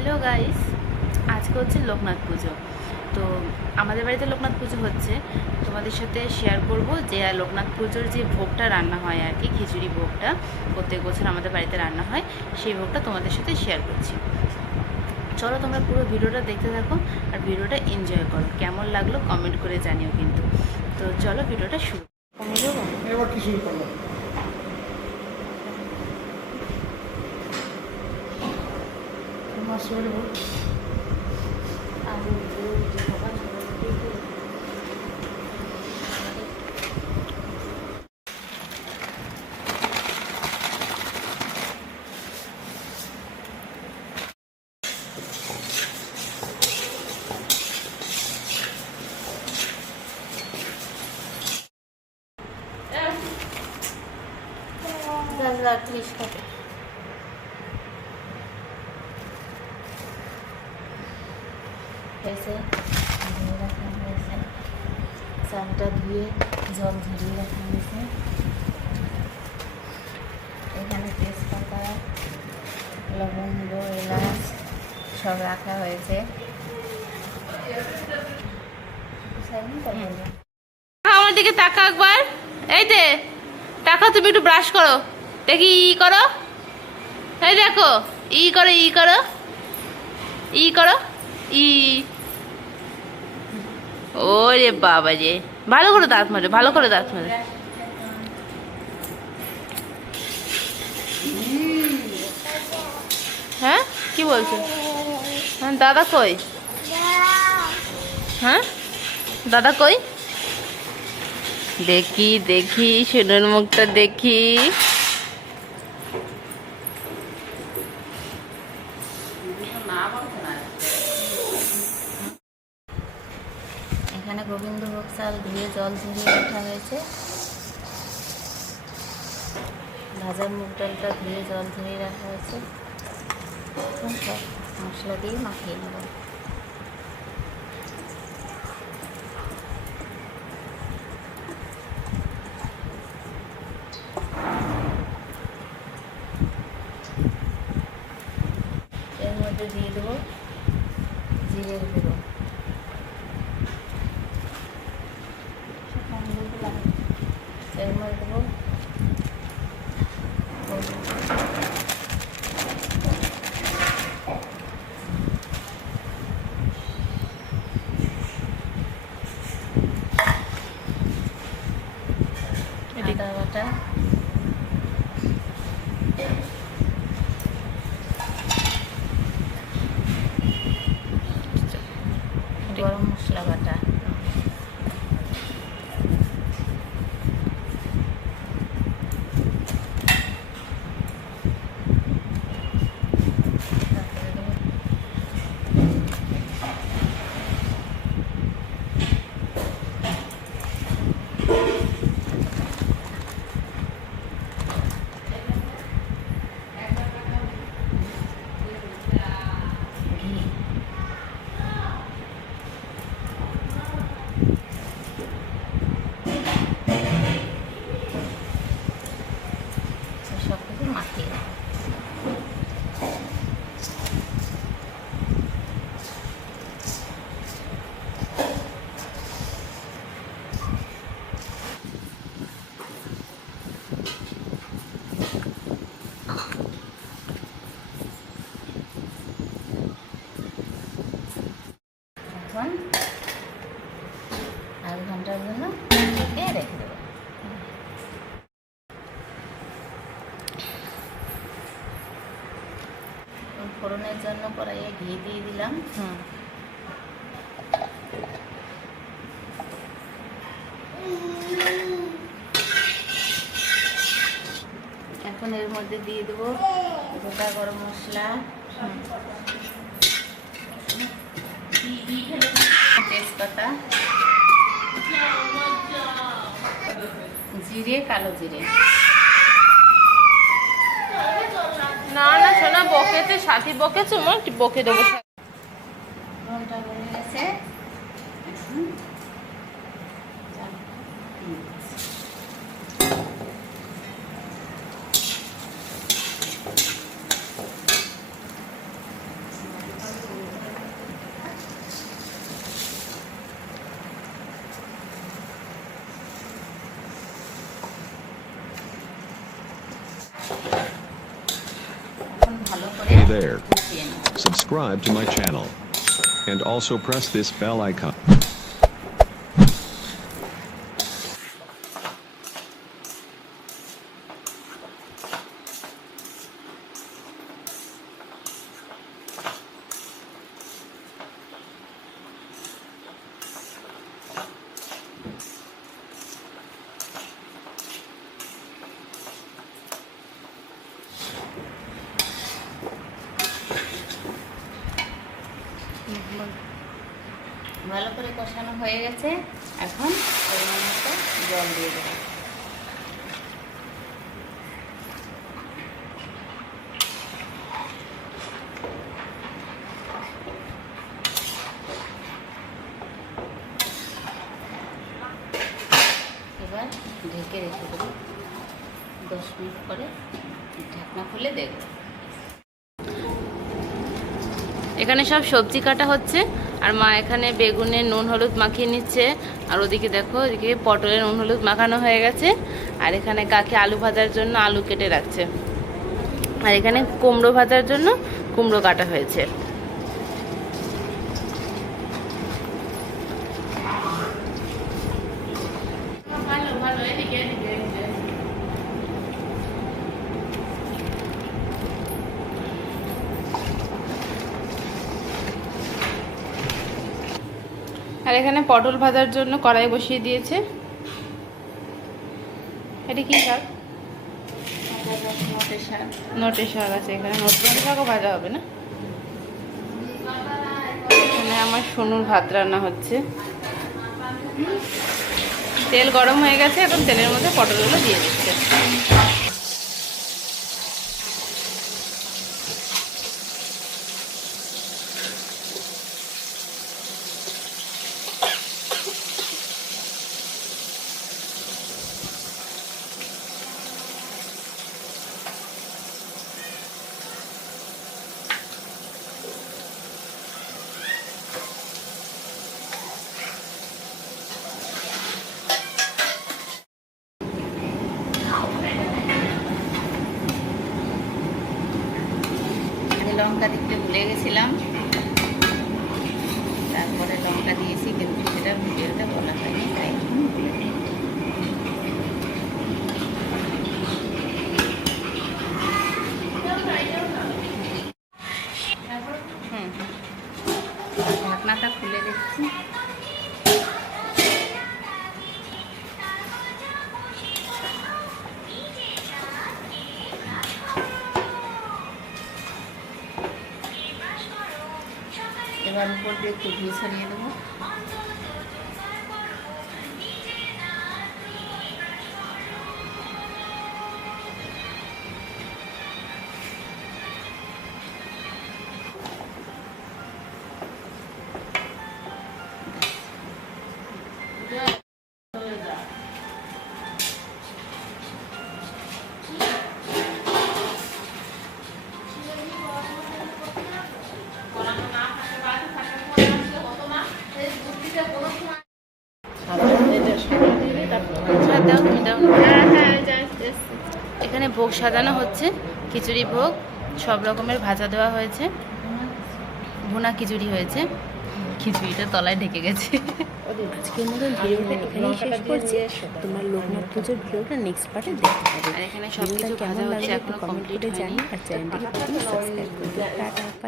Hello guys, আজকে হচ্ছে লোকনাথ পুজো। তো আমাদের বাড়িতে লোকনাথ পুজো হচ্ছে, তোমাদের সাথে শেয়ার করব যে লোকনাথ পুজোর যে ভোগটা রান্না হয় আর কি, খিচুড়ি ভোগটা প্রত্যেক বছর আমাদের বাড়িতে রান্না হয়, সেই ভোগটা তোমাদের সাথে শেয়ার করছি। চলো তোমরা পুরো ভিডিওটা দেখতে থাকো আর ভিডিওটা এনজয় করো। কেমন লাগলো কমেন্ট করে জানিও কিন্তু। তো চলো ভিডিওটা শুরু কমিয়ে দেবো। এবার কি শুরু করলাম? মাসুরি বল। হয়েছে ধুয়ে রাখা হয়েছে, চালটা ধুয়ে জল ঝরিয়ে রাখা হয়েছে। এখানে তেজপাতা, লবঙ্গ, এলাচ সব রাখা হয়েছে। আমার দিকে তাকা একবার, এই দে তাকা, তুমি একটু ব্রাশ করো দেখি, ই করো, এই দেখো, ই করো, ই করো, ই করো, ই। ওরে বাবা রে, ভালো করে দাঁত মারে, ভালো করে দাঁত মারে। হ্যাঁ কি বলছো? হ্যাঁ দাদা কই? হ্যাঁ দাদা কই? দেখি দেখি সোনার মুখটা দেখি। এখানে গোবিন্দভোগ চাল ধুয়ে জল ঝরিয়ে রাখা হয়েছে। ভাজা মুগ ডালটা ধুয়ে জল ঝরিয়ে রাখা হয়েছে। এখন সব মশলা দিয়ে মাখিয়ে নেব। এর মধ্যে দিয়ে দেবো জিরের গুঁড়ো, এর মধ্যে দেবো আদা বাটা, গরম মশলা বাটা, তারপরে দেবো ঘি, সব কিছু মাখিয়ে নেব। এখন আধ ঘন্টার জন্য ঢেকে রেখে দেবো। ফোড়নের জন্য কড়াইয়ে ঘি দিয়ে দিলাম। এখন এর মধ্যে দিয়ে দেবো গোটা গরম মশলা, তেজপাতা, জিরে, কালো জিরে। না না শোনা, বকেতে সাথী বকেছে, মা বকে দেবো। ঘন্টা হয়ে গেছে। there. মিশিয়ে নেব। Subscribe to my channel. And also press this bell icon. ভালো করে কষানো হয়ে গেছে, এখন পরিমাণ মতো জল দিয়ে দেবো। এবার ঢেকে রেখে দেবো, 10 মিনিট পরে ঢাকনা খুলে দেখব। এখানে সব সবজি কাটা হচ্ছে, আর মা এখানে বেগুনে নুন হলুদ মাখিয়ে নিচ্ছে, আর ওদিকে দেখো ওদিকে পটলে নুন হলুদ মাখানো হয়ে গেছে, আর এখানে কাকি আলু ভাজার জন্য আলু কেটে রাখছে, আর এখানে কুমড়ো ভাজার জন্য কুমড়ো কাটা হয়েছে। ভালো ভালো, এদিকে এদিকে এদিকে। আর এখানে পটল ভাজার জন্য কড়াই বসিয়ে দিয়েছে। এটা কি শাক? নটে শাক আছে এখানে, নটে শাকও ভাজা হবে না? এখানে আমার সোনুর ভাত রান্না হচ্ছে। তেল গরম হয়ে গেছে, এখন তেলের মধ্যে পটলগুলো দিয়ে দিচ্ছে। লঙ্কা দিতে ভুলে গেছিলাম, তারপরে লঙ্কা দিয়েছি, কিন্তু সেটা ভিডিওটা বলা হয়নি, তাই ভুলে গেছি। ঢাকনাটা খুলে দিচ্ছি। এবার উপর দিয়ে একটু ঘি ছড়িয়ে দেবো। এখানে ভোগ সাজানো হচ্ছে, খিচুড়ি ভোগ, সব রকমের ভাজা দেওয়া হয়েছে, ভুনা খিচুড়ি হয়েছে, খিচুড়িটা তলায় ঢেকে গেছে। আজকের মতন ভিডিওটা এখানেই শেষ করছি। তোমার লোকনাথ পুজোর ভিডিওটা নেক্সট পার্টে দেখতে পাবে। আর এখানে সব কিছু ভাজা হচ্ছে, এখনো কমেন্ট কমপ্লিট করে হয়নি। জানি, আর চ্যানেলটিকে প্লিজ সাবস্ক্রাইব করে দিও। Tata, by.